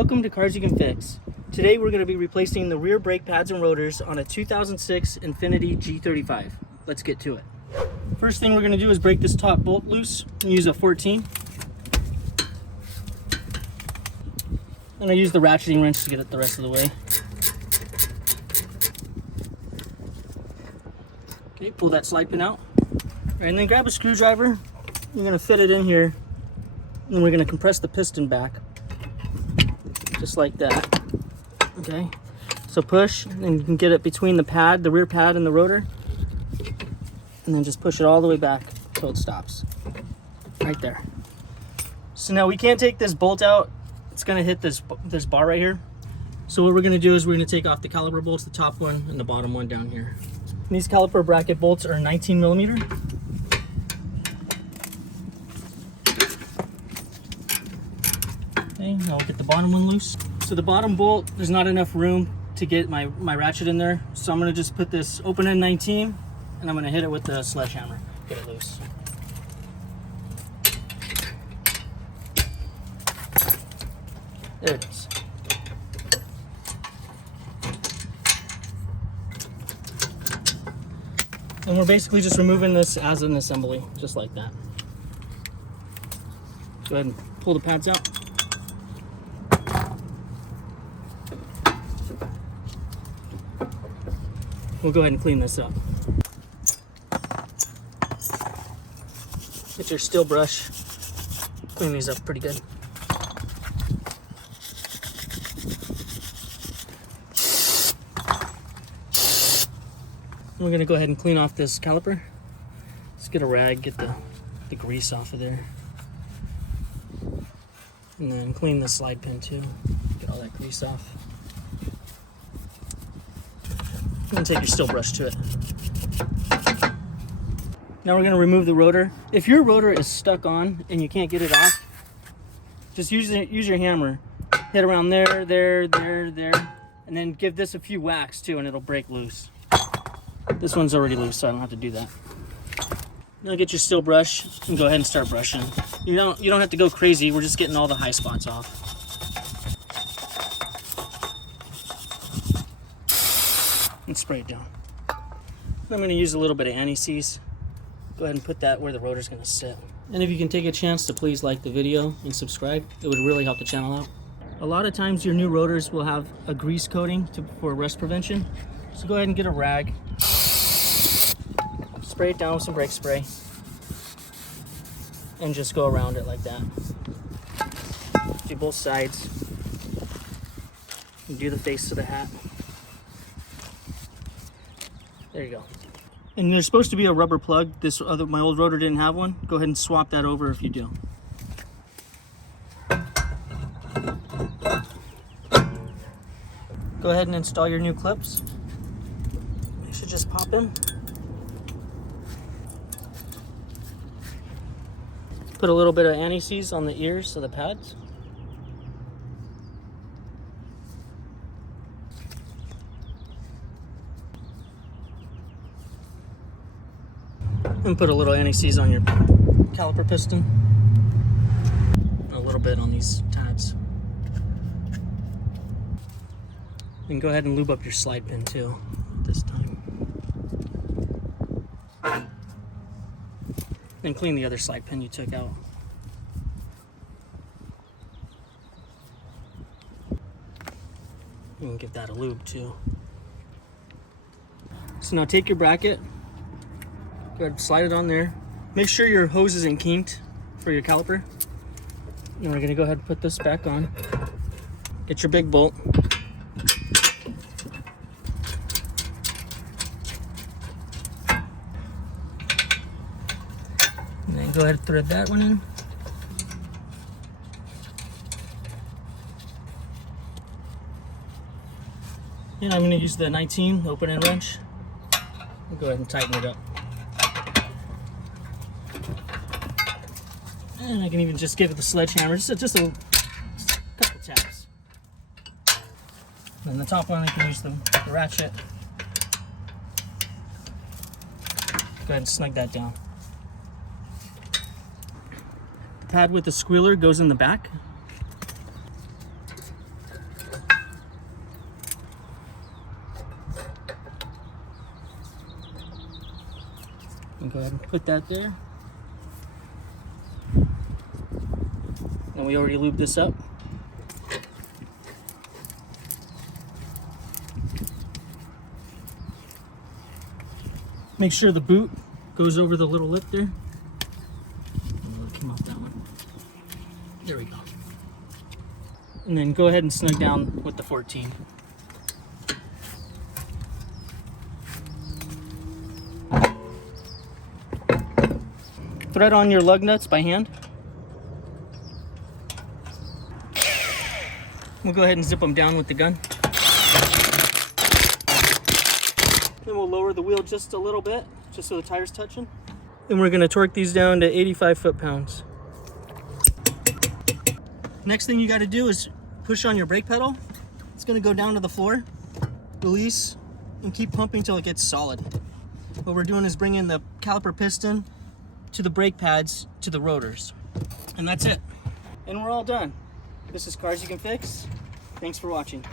Welcome to Cars You Can Fix. Today we're going to be replacing the rear brake pads and rotors on a 2006 Infiniti G35. Let's get to it. First thing we're going to do is break this top bolt loose and use a 14. And I use the ratcheting wrench to get it the rest of the way. Okay, pull that slide pin out. And then grab a screwdriver. You're going to fit it in here. And then we're going to compress the piston back. Just like that. Okay, so push, and you can get it between the pad, the rear pad, and the rotor, and then just push it all the way back until it stops. Right there. So now we can't take this bolt out. It's gonna hit this bar right here. So what we're gonna do is we're gonna take off the caliper bolts, the top one and the bottom one down here. And these caliper bracket bolts are 19 millimeter. Okay, now we'll get the bottom one loose. So the bottom bolt, there's not enough room to get my ratchet in there. So I'm gonna just put this open end 19 and I'm gonna hit it with the sledgehammer, get it loose. There it is. And we're basically just removing this as an assembly, just like that. Go ahead and pull the pads out. We'll go ahead and clean this up. Get your steel brush, clean these up pretty good. And we're gonna go ahead and clean off this caliper. Let's get a rag, get the grease off of there. And then clean the slide pin too, get all that grease off. And take your steel brush to it. Now we're going to remove the rotor. If your rotor is stuck on and you can't get it off, just use your hammer. Hit around there, and then give this a few whacks too and it'll break loose. This one's already loose, so I don't have to do that. Now get your steel brush and go ahead and start brushing. You don't have to go crazy, we're just getting all the high spots off. And spray it down. I'm going to use a little bit of anti-seize. Go ahead and put that where the rotor's going to sit. And if you can take a chance to please like the video and subscribe, it would really help the channel out. A lot of times your new rotors will have a grease coating for rust prevention. So go ahead and get a rag. Spray it down with some brake spray. And just go around it like that. Do both sides. And do the face of the hat. There you go. And there's supposed to be a rubber plug. My old rotor didn't have one. Go ahead and swap that over if you do. Go ahead and install your new clips. They should just pop in. Put a little bit of anti-seize on the ears of the pads. And put a little anti-seize on your caliper piston. And a little bit on these tabs. And go ahead and lube up your slide pin too this time. And clean the other slide pin you took out. You can give that a lube too. So now take your bracket. Go ahead and slide it on there. Make sure your hose isn't kinked for your caliper. And we're gonna go ahead and put this back on. Get your big bolt. And then go ahead and thread that one in. And I'm gonna use the 19 open end wrench. Go ahead and tighten it up. And I can even just give it the sledgehammer, just a couple taps. And the top one, I can use the ratchet. Go ahead and snug that down. pad with the squealer goes in the back. And go ahead and put that there. And we already lubed this up. Make sure the boot goes over the little lip there. Oh, it came off that one. There we go. And then go ahead and snug down with the 14. Thread on your lug nuts by hand. We'll go ahead and zip them down with the gun. Then we'll lower the wheel just a little bit, just so the tire's touching. And we're gonna torque these down to 85 foot-pounds. Next thing you gotta do is push on your brake pedal. It's gonna go down to the floor, release, and keep pumping till it gets solid. What we're doing is bringing the caliper piston to the brake pads to the rotors. And that's it. And we're all done. This is Cars You Can Fix. Thanks for watching.